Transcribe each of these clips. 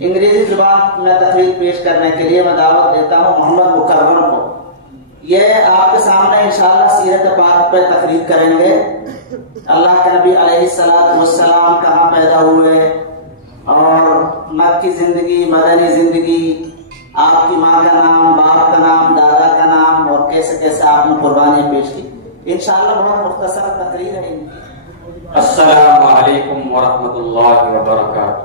انگریزی زبان میں تقریر پیش کرنے کے لیے میں دعوت دیتا ہوں محمد مکرم کو. یہ آپ کے سامنے انشاءاللہ سیرت پاک پہ تقریر کریں گے. اللہ کے نبی علیہ السلام کہاں پیدا ہوئے اور مکی زندگی، مدنی زندگی، آپ کی ماں کا نام، باپ کا نام، دادا کا نام، اور کیسے کیسے آپ نے قربانیاں پیش کی. انشاءاللہ بہت مختصر تقریر ہے ان کی. السلام علیکم ورحمۃ اللہ وبرکاتہ.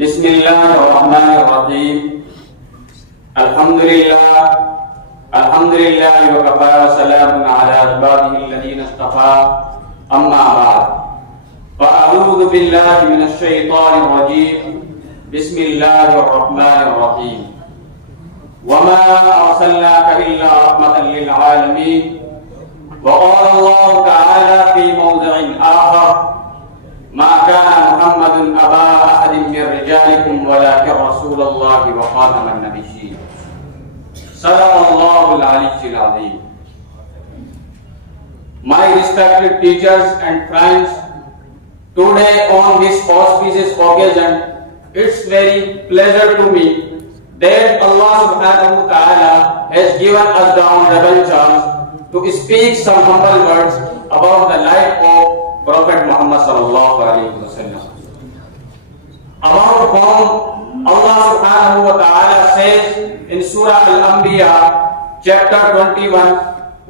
بسم اللہ الرحمن الرحیم. الحمدللہ وکفی وسلام علی عباده الذین اصطفى. اما بعد فاعوذ باللہ من الشیطان الرجیم. بسم اللہ الرحمن الرحیم. وما ارسلناک الا رحمة للعالمین. وقال الله تعالى في موضع آخر: ما كان محمد أبا أحد من رجالكم ولكن رسول الله وخاتم النبيين. صدق الله العلي العظيم. My respected teachers and friends, today on this auspicious occasion, it's very pleasure to me that Allah subhanahu wa ta'ala has given us the honorable chance to speak some humble words about the life of Prophet Muhammad sallallahu alaihi wasallam, about whom Allah subhanahu wa ta'ala says in Surah Al-Anbiya chapter 21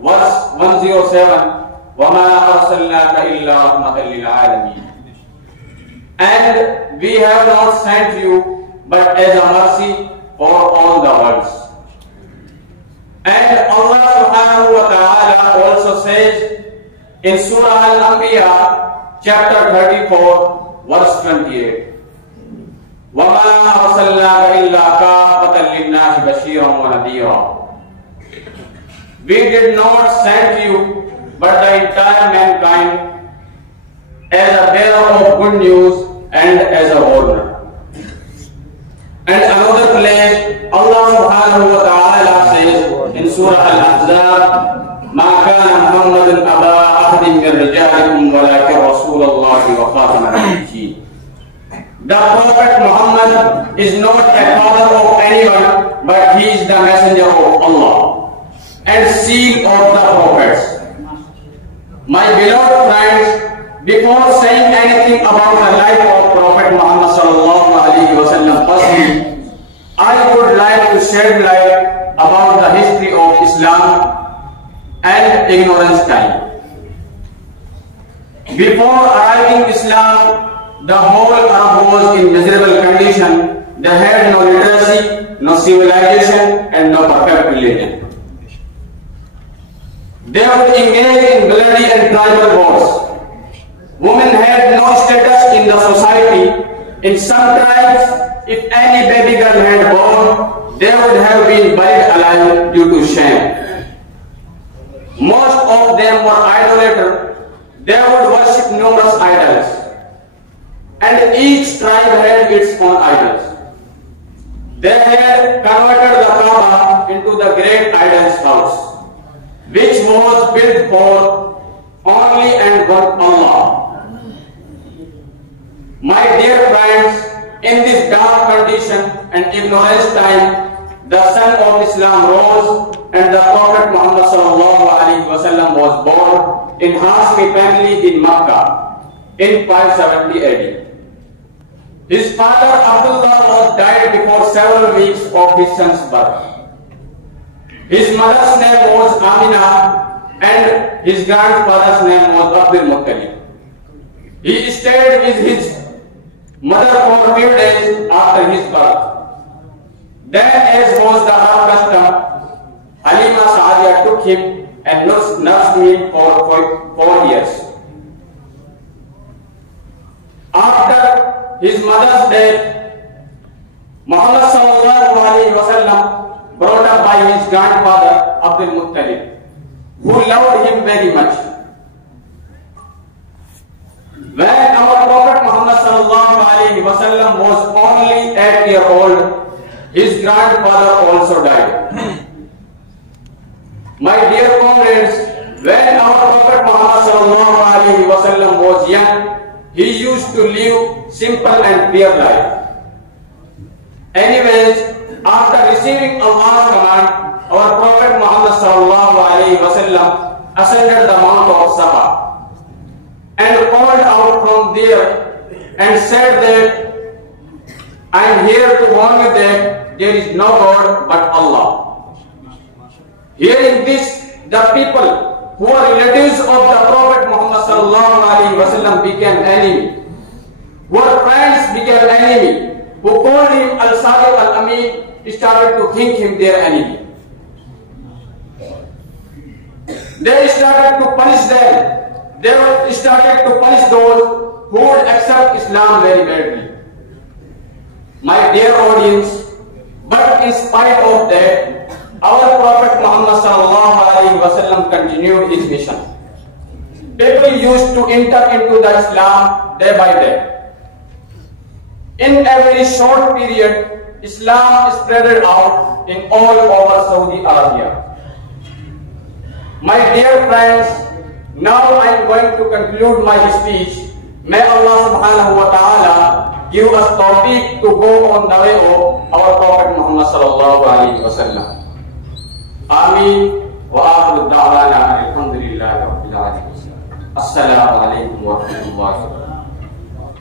verse 107, وَمَا أَرْسَلْنَاكَ إِلَّا رَحْمَةً لِلْعَالَمِينَ. And we have not sent you but as a mercy for all the worlds. And Allah subhanahu wa ta'ala also says in Surah Al-Anbiya chapter 34 verse 28, وَمَا أَرْسَلْنَاكَ إِلَّا كَافَّةً لِلنَّاسِ بَشِيرًا وَنَذِيرًا. We did not send you but the entire mankind as a bearer of good news and as a warner. And another place Allah subhanahu wa ta'ala says in Surah Al-Ahzab, ما كان محمد أبا أحد من رجالكم ولكن رسول الله وخاتم النبيين. The Prophet Muhammad is not a father of anyone, but he is the messenger of Allah and seal of the prophets. My beloved friends, before saying anything about the life of Prophet Muhammad sallallahu alaihi wasallam personally, I would like to shed light about the history of Islam and ignorance time. Before arriving Islam, the whole Arab was in miserable condition. They had no literacy, no civilization, and no perfect religion. They would engage in bloody and tribal wars. Women had no status in the society. In some tribes, if any baby girl had born, they would have been buried alive due to shame. Most of them were idolaters. They would worship numerous idols. And each tribe had its own idols. They had converted the Kaaba into the great idol's house, which was built for only and one Allah. My dear friends, in this dark condition and ignorance time, the sun of Islam rose and the Prophet Muhammad sallallahu alaihi wasallam was born in Hashmi family in Makkah in 570 AD. His father Abdullah was died before several weeks of his son's birth. His mother's name was Amina and his grandfather's name was Abdul Muttalib. He stayed with his mother for a few days after his birth. Then, as was the Arab custom, Halima Sa'adiya took him and nursed him for 4 years. After his mother's death, Muhammad sallallahu alaihi wasallam, brought up by his grandfather Abdul Muttalib, who loved him very much. When our Prophet Muhammad sallallahu alaihi wasallam was only 8 years old, his grandfather also died. My dear comrades, when our Prophet Muhammad sallallahu alaihi wasallam was young, he used to live simple and pure life. Anyways, after receiving Allah's command, our Prophet Muhammad sallallahu alaihi wasallam ascended the mount of Safa and called out from there and said that I am here to warn you that there is no God but Allah. Hearing this, the people who are relatives of the Prophet Muhammad sallallahu alaihi wasallam became enemy. Who are friends became enemy. Who called him Al-Sadiq Al-Amin started to think him their enemy. They started to punish them. They started to punish those who would accept Islam very badly. My dear audience, but in spite of that, our Prophet Muhammad sallallahu alaihi wasallam continued his mission. People used to enter into the Islam day by day. In a very short period, Islam spread out in all over Saudi Arabia. My dear friends, now I am going to conclude my speech. May Allah subhanahu wa ta'ala give us tawfiq to go on the way of our Prophet Muhammad sallallahu alaihi wasallam. Ameen.